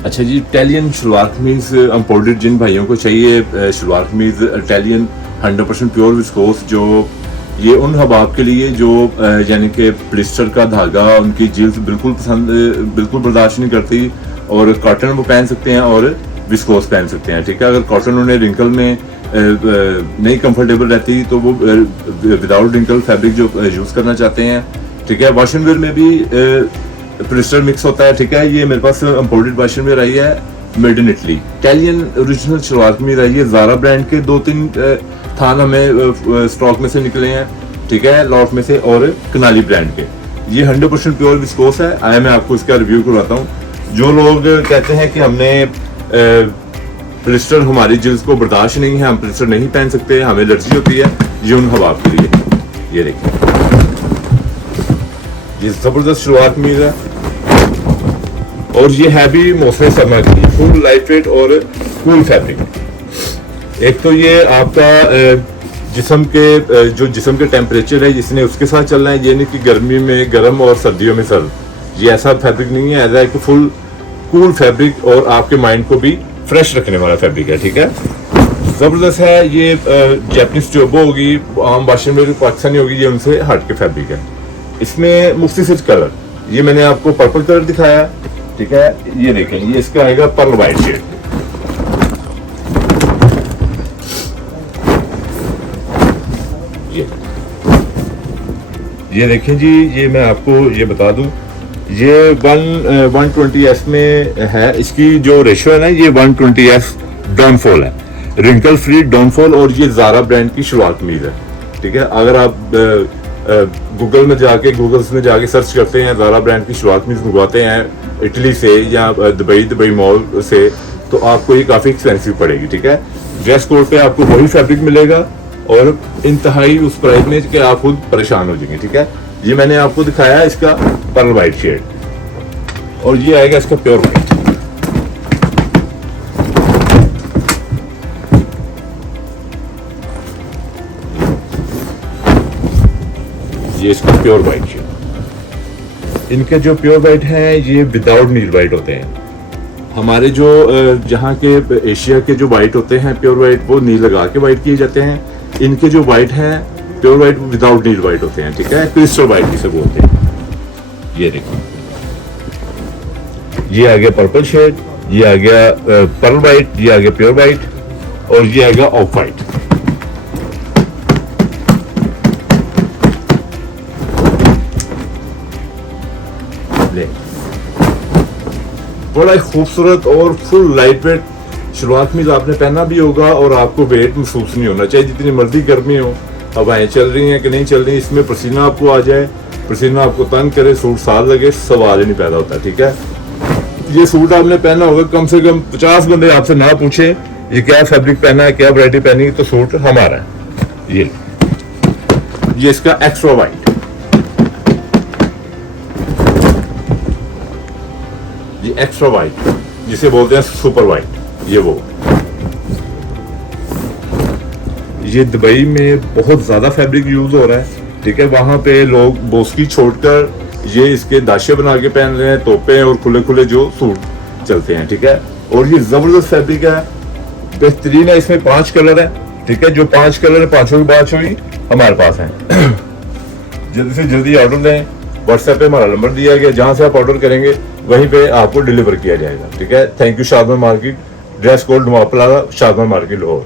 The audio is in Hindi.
अच्छा जी, इटालियन शलवार कमीज इम्पोर्टेड जिन भाइयों को चाहिए शलवार कमीज इटालियन 100% प्योर विस्कोस, जो ये उन हबाब के लिए जो यानी कि प्लिस्टर का धागा उनकी जिल्द बिल्कुल बर्दाश्त नहीं करती, और कॉटन वो पहन सकते हैं और विस्कोस पहन सकते हैं। ठीक है, अगर कॉटन उन्हें रिंकल में नहीं कंफर्टेबल रहती तो वो विदाउट रिंकल फैब्रिक जो यूज़ करना चाहते हैं। ठीक है, वॉशन वेयर में भी प्लिस्टर मिक्स होता है। ठीक है, ये मेरे पास इम्पोर्टेड वॉशन वेयर आई है made in Italy. Italian original shalwar kameez आई है ज़ारा ब्रांड के, 2-3 थान हमें स्टॉक में से निकले हैं। ठीक है, लॉट में से, और कनाली ब्रांड के। ये 100% प्योर विस्कोस है। आया मैं आपको इसका रिव्यू करवाता हूँ। जो लोग कहते हैं कि हमने प्लिस्टर हमारी जिल्द को बर्दाश्त नहीं है, हम प्लिस्टर नहीं पहन सकते, हमें एलर्जी होती है, ये उन हबाब के लिए। ये देखिए, ये जबरदस्त शलवार कमीज है, और ये है भी मौसम सरमा की, फुल लाइट वेट और कूल फैब्रिक। एक तो ये आपका जिस्म के टेम्परेचर है जिसने उसके साथ चलना है, ये नहीं कि गर्मी में गर्म और सर्दियों में सर्द। ये ऐसा फैब्रिक नहीं है, ऐसा एक फुल कूल फैब्रिक और आपके माइंड को भी फ्रेश रखने वाला फैब्रिक है। ठीक है, जबरदस्त है। ये जैपनीज जोबो होगी, आम वाशिंग में पाकिस्तानी होगी, ये उनसे हट के फैब्रिक है। इसमें मुख्तलिफ कलर, ये मैंने आपको पर्पल कलर दिखाया। ठीक है, ये देखें, ये इसका आएगा पर्ल वाइट शेड। ये देखें जी, ये मैं आपको ये बता दूं, ये 120S में है। इसकी जो रेशो है ना, ये 120S डाउनफॉल है, रिंकल फ्री डाउनफॉल, और ये ज़ारा ब्रांड की शलवार कमीज है। ठीक है, अगर आप गूगल्स में जाके सर्च करते हैं, ज़ारा ब्रांड की शलवार कमीज मंगवाते हैं इटली से या दुबई मॉल से, तो आपको ये काफ़ी एक्सपेंसिव पड़ेगी। ठीक है, ड्रेस कोड पे आपको वही फैब्रिक मिलेगा और इंतहाई उस प्राइस में कि आप खुद परेशान हो जाएंगे। ठीक है, ये मैंने आपको दिखाया है इसका पर्ल वाइट शेड, और ये आएगा इसका प्योर वाइट। ये इसका प्योर वाइट शेड। इनके जो प्योर वाइट हैं ये विदाउट नील वाइट होते हैं। हमारे जो जहाँ के एशिया के जो वाइट होते हैं प्योर वाइट, वो नील लगा के वाइट किए जाते हैं। इनके जो वाइट हैं प्योर वाइट विदाउट नील वाइट होते हैं। ठीक है, क्रिस्टल वाइट जिसे बोलते हैं। ये देखो, ये आ गया पर्पल शेड, ये आ गया पर्ल वाइट, ये आ गया प्योर वाइट, और ये आ गया ऑफ वाइट। बड़ा खूबसूरत और फुल लाइट वेट शलवार कमीज आपने पहना भी होगा और आपको वेट महसूस नहीं होना चाहिए। जितनी मर्जी गर्मी हो, हवाएं चल रही हैं कि नहीं चल रही, इसमें पसीना आपको आ जाए, पसीना आपको तंग करे, सूट साथ लगे, सवाल ही नहीं पैदा होता। ठीक है, ये सूट आपने पहना होगा, कम से कम 50 बंदे आपसे ना पूछे ये क्या फैब्रिक पहना है, क्या वैरायटी पहनी है, तो सूट हमारा है। ये इसका एक्स्ट्रा वाइट, ये एक्स्ट्रा वाइट जिसे बोलते हैं सुपर वाइट, ये दुबई में बहुत ज्यादा फैब्रिक यूज हो रहा है। ठीक है, वहां पे लोग बोस्की छोड़कर ये इसके दाशे बना के पहन रहे हैं, तोपे और खुले खुले जो सूट चलते हैं। ठीक है, और ये जबरदस्त फैब्रिक है, बेहतरीन है। इसमें 5 कलर है। ठीक है, जो 5 कलर है, 5 की बात हुई हमारे पास है। जल्दी से जल्दी ऑर्डर दें। व्हाट्सएप पे हमारा नंबर दिया गया, जहां से आप ऑर्डर करेंगे वहीं पे आपको डिलीवर किया जाएगा। ठीक है, thank you. Shadman market, dress code Nawab plaza, Shadman market Lahore.